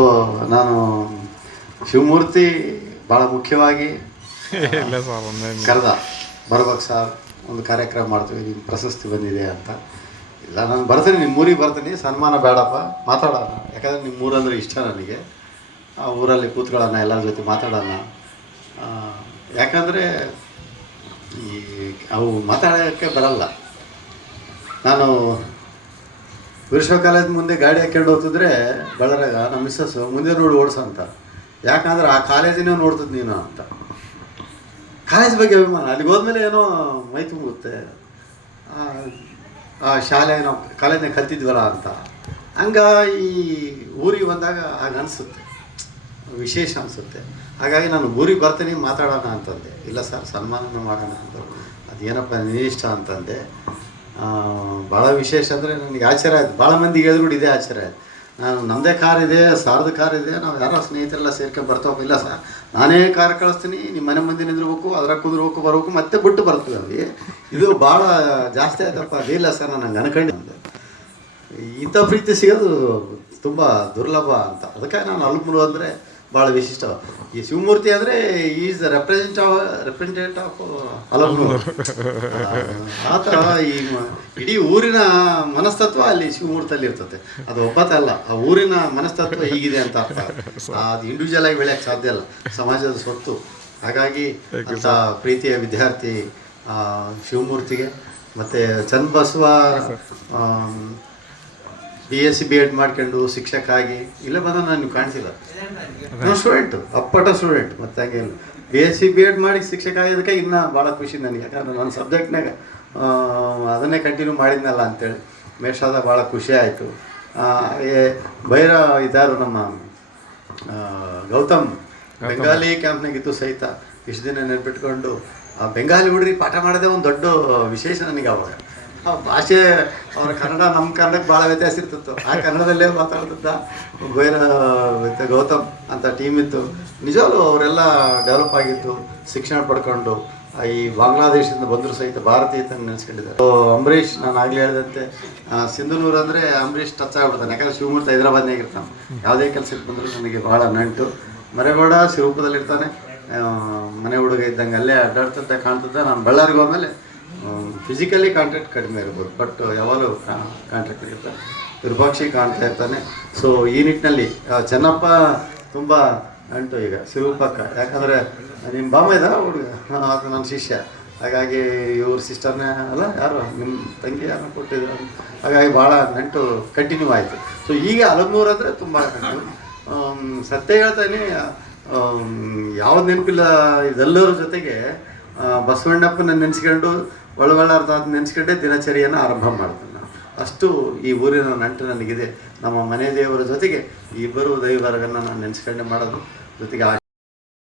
ನಾನು ಶಿವಮೂರ್ತಿ ಭಾಳ ಮುಖ್ಯವಾಗಿ ಕರೆದ ಬರ್ಬೇಕು ಸರ್, ಒಂದು ಕಾರ್ಯಕ್ರಮ ಮಾಡ್ತೀವಿ, ನಿಮ್ಮ ಪ್ರಶಸ್ತಿ ಬಂದಿದೆ ಅಂತ. ಇಲ್ಲ, ನಾನು ಬರ್ತೀನಿ, ನಿಮ್ಮ ಊರಿಗೆ ಬರ್ತೀನಿ, ಸನ್ಮಾನ ಬೇಡಪ್ಪ, ಮಾತಾಡೋಣ. ಯಾಕಂದರೆ ನಿಮ್ಮ ಊರಂದ್ರೆ ಇಷ್ಟ ನನಗೆ. ಆ ಊರಲ್ಲಿ ಕೂತ್ಕೊಳ್ಳೋಣ, ಎಲ್ಲರ ಜೊತೆ ಮಾತಾಡೋಣ. ಯಾಕಂದರೆ ಈ ಅವು ಮಾತಾಡೋಕ್ಕೆ ಬರಲ್ಲ. ನಾನು ವಿಶ್ವ ಕಾಲೇಜ್ ಮುಂದೆ ಗಾಡಿ ಹಾಕ್ಕೊಂಡು ಹೋಗ್ತಿದ್ರೆ ಬಳ್ಳಾರಾಗ ನಮ್ಮ ಮಿಸ್ಸಸ್ಸು ಮುಂದೆ ನೋಡಿ ಓಡಿಸಂತ. ಯಾಕಂದ್ರೆ ಆ ಕಾಲೇಜಿನೇ ನೋಡ್ತಿದ್ದು ನೀನು ಅಂತ. ಕಾಲೇಜ್ ಬಗ್ಗೆ ಅಭಿಮಾನ. ಅಲ್ಲಿಗೆ ಹೋದ್ಮೇಲೆ ಏನೋ ಮೈ ತುಂಬುತ್ತೆ, ಆ ಶಾಲೆ ನಾವು ಕಾಲೇಜ್ನಾಗ ಕಲ್ತಿದ್ವಲ್ಲ ಅಂತ. ಹಂಗೆ ಈ ಊರಿಗೆ ಬಂದಾಗ ಆಗ ಅನಿಸುತ್ತೆ, ವಿಶೇಷ ಅನಿಸುತ್ತೆ. ಹಾಗಾಗಿ ನಾನು ಊರಿಗೆ ಬರ್ತೀನಿ, ಮಾತಾಡೋಣ ಅಂತಂದೆ. ಇಲ್ಲ ಸರ್, ಸನ್ಮಾನ ಮಾಡೋಣ ಅಂತ. ಅದೇನಪ್ಪ ನಿನ್ನಿಷ್ಟ ಅಂತಂದೆ. ಭಾಳ ವಿಶೇಷ ಅಂದರೆ ನನಗೆ ಆಶ್ಚರ್ಯ ಆಯ್ತು. ಭಾಳ ಮಂದಿಗೆ ಹೇಳಿದ್ರು ಇದೇ ಆಶ್ಚರ್ಯ ಆಯ್ತು. ನಾನು ನಮ್ಮದೇ ಕಾರ್ ಇದೆ, ಸಾರದ ಕಾರ್ ಇದೆ, ನಾವು ಯಾರೋ ಸ್ನೇಹಿತರೆಲ್ಲ ಸೇರ್ಕೊಂಡು ಬರ್ತಾವೆ. ಇಲ್ಲ ಸರ್, ನಾನೇ ಕಾರ್ ಕಳಿಸ್ತೀನಿ, ನಿಮ್ಮ ಮನೆ ಮಂದಿ ನಿಂದಿರ್ಬೇಕು, ಅದ್ರಾಗ ಕುಂದಿರ್ಬೇಕು, ಬರ್ಬೇಕು, ಮತ್ತೆ ಬಿಟ್ಟು ಬರ್ತೀವಿ. ಅಲ್ಲಿ ಇದು ಭಾಳ ಜಾಸ್ತಿ ಆಯ್ತಪ್ಪ. ಅದಿಲ್ಲ ಸರ್, ನಾನು ಹಂಗೆ ಅನ್ಕೊಂಡಿದ್ದೆ. ಇಂಥ ಪ್ರೀತಿ ಸಿಗೋದು ತುಂಬ ದುರ್ಲಭ ಅಂತ. ಅದಕ್ಕೆ ನಾನು ಅಲ್ಮೂರು ಅಂದರೆ ಭಾಳ ವಿಶಿಷ್ಟ. ಈ ಶಿವಮೂರ್ತಿ ಅಂದರೆ ಈಸ್ ರೆಪ್ರೆಸೆಂಟೇಟಿವ್ ಆಫ್ ಅಲಮೂರು. ಆತ ಈ ಇಡೀ ಊರಿನ ಮನಸ್ತತ್ವ ಅಲ್ಲಿ ಶಿವಮೂರ್ತಿಯಲ್ಲಿ ಇರ್ತದೆ. ಅದು ಒಬ್ಬತ್ತಲ್ಲ, ಆ ಊರಿನ ಮನಸ್ತತ್ವ ಹೀಗಿದೆ ಅಂತ ಅರ್ಥ. ಅದು ಇಂಡಿವಿಜುವಲ್ ಆಗಿ ಬೆಳೆಯೋಕ್ಕೆ ಸಾಧ್ಯ ಇಲ್ಲ, ಸಮಾಜದ ಸ್ವತ್ತು. ಹಾಗಾಗಿ ಅಂಥ ಪ್ರೀತಿಯ ವಿದ್ಯಾರ್ಥಿ ಶಿವಮೂರ್ತಿಗೆ. ಮತ್ತು ಚನ್ನಬಸವ BSc B.Ed ಮಾಡ್ಕೊಂಡು ಶಿಕ್ಷಕ ಆಗಿ ಇಲ್ಲೇ ಬಂದ ನಾನು ಕಾಣಿಸಿಲ್ಲ. ನಾನು ಸ್ಟೂಡೆಂಟು, ಅಪ್ಪಟ ಸ್ಟೂಡೆಂಟ್. ಮತ್ತು ಹಾಗೆ BSc B.Ed ಮಾಡಿ ಶಿಕ್ಷಕ ಆಗಿದ್ದಕ್ಕೆ ಇನ್ನೂ ಭಾಳ ಖುಷಿ ನನಗೆ. ಯಾಕಂದ್ರೆ ನನ್ನ ಸಬ್ಜೆಕ್ಟ್ನಾಗ ಅದನ್ನೇ ಕಂಟಿನ್ಯೂ ಮಾಡಿದ್ನಲ್ಲ ಅಂತೇಳಿ ಮೇಷಾದ ಭಾಳ ಖುಷಿ ಆಯಿತು. ಬೈರ ಇದ್ದಾರು ನಮ್ಮ ಗೌತಮ್ ಬೆಂಗಾಲಿ ಕ್ಯಾಂಪ್ನಾಗಿತ್ತು ಸಹಿತ ಇಷ್ಟು ದಿನ ನೆನ್ಪಿಟ್ಕೊಂಡು ಆ ಬೆಂಗಾಲಿ ಹುಡುಗರಿಗೆ ಪಾಠ ಮಾಡೋದೇ ಒಂದು ದೊಡ್ಡ ವಿಶೇಷ ನನಗೆ. ಅವಾಗ ಭಾಷೆ ಅವ್ರ ಕನ್ನಡ ನಮ್ಮ ಕನ್ನಡಕ್ಕೆ ಭಾಳ ವ್ಯತ್ಯಾಸ ಇರ್ತಿತ್ತು. ಆ ಕನ್ನಡದಲ್ಲೇ ಮಾತಾಡ್ತಿದ್ದ ಬೇರೆ ಗೌತಮ್ ಅಂತ ಟೀಮ್ ಇತ್ತು. ನಿಜವಾಗ್ಲೂ ಅವರೆಲ್ಲ ಡೆವಲಪ್ ಆಗಿತ್ತು, ಶಿಕ್ಷಣ ಪಡ್ಕೊಂಡು ಈ ಬಾಂಗ್ಲಾದೇಶದಿಂದ ಬಂದರೂ ಸಹಿತ ಭಾರತೀಯತನ ನೆನೆಸ್ಕೊಂಡಿದ್ದಾರೆ. ಅಂಬರೀಷ್, ನಾನು ಆಗಲೇ ಹೇಳಿದಂತೆ ಸಿಂಧನೂರು ಅಂದರೆ ಅಂಬರೀಷ್ ಟಚ್ ಆಗ್ಬಿಡ್ತಾನೆ. ಯಾಕಂದರೆ ಶಿವಮೂರ್ತಿ ಹೈದರಾಬಾದ್ನಾಗ ಇರ್ತಾನೆ. ಯಾವುದೇ ಕೆಲಸಕ್ಕೆ ಬಂದರೂ ನನಗೆ ಭಾಳ ನಂಟು. ಮರೇಗೌಡ ಶಿವಪದಲ್ಲಿರ್ತಾನೆ, ಮನೆ ಹುಡುಗ ಇದ್ದಂಗೆ ಅಲ್ಲೇ ಅಡ್ಡಾಡ್ತಂತ ಕಾಣ್ತಿದ್ದ. ನಾನು ಬಳ್ಳಾರಿಗೆ ಹೋದ್ಮೇಲೆ ಫಿಸಿಕಲಿ ಕಾಂಟ್ಯಾಕ್ಟ್ ಕಡಿಮೆ ಇರ್ಬೋದು, ಬಟ್ ಯಾವಾಗಲೂ ಕಾಂಟ್ಯಾಕ್ಟ್ ಇರ್ತಾನೆ, ವಿರೂಪಾಕ್ಷಿ ಕಾಣ್ತಾ ಇರ್ತಾನೆ. ಸೊ ಈ ನಿಟ್ಟಿನಲ್ಲಿ ಚೆನ್ನಪ್ಪ ತುಂಬ ನಂಟು ಈಗ ಶಿವಪಕ್ಕ. ಯಾಕಂದರೆ ನಿಮ್ಮ ಬಾಮ ಇದ್ದ ಹುಡುಗ, ಅದು ನನ್ನ ಶಿಷ್ಯ. ಹಾಗಾಗಿ ಇವ್ರ ಸಿಸ್ಟರ್ನೇ ಅಲ್ಲ, ಯಾರು ನಿಮ್ಮ ತಂಗಿ ಯಾರು ಕೊಟ್ಟಿದ್ರು. ಹಾಗಾಗಿ ಭಾಳ ನಂಟು ಕಂಟಿನ್ಯೂ ಆಯಿತು. ಸೊ ಈಗ ಅಲಮೂರು ಅಂದರೆ ತುಂಬ ನಂಟು. ಸತ್ಯ ಹೇಳ್ತಾನೆ, ಯಾವ್ದು ನೆನಪಿಲ್ಲ ಇದೆಲ್ಲರ ಜೊತೆಗೆ ಬಸವಣ್ಣಪ್ಪನ ನೆನೆಸ್ಕೊಂಡು ಒಳಗೊಳ್ಳಾರ್ದ ನೆನೆಸ್ಕೊಂಡೇ ದಿನಚರಿಯನ್ನು ಆರಂಭ ಮಾಡ್ತಾನೆ ನಾನು. ಅಷ್ಟು ಈ ಊರಿನ ನಂಟು ನನಗಿದೆ. ನಮ್ಮ ಮನೆ ದೇವರ ಜೊತೆಗೆ ಈ ಇಬ್ಬರು ದೈವರ್ಗನ್ನು ನಾನು ನೆನೆಸ್ಕೊಂಡೆ ಮಾಡೋದು, ಜೊತೆಗೆ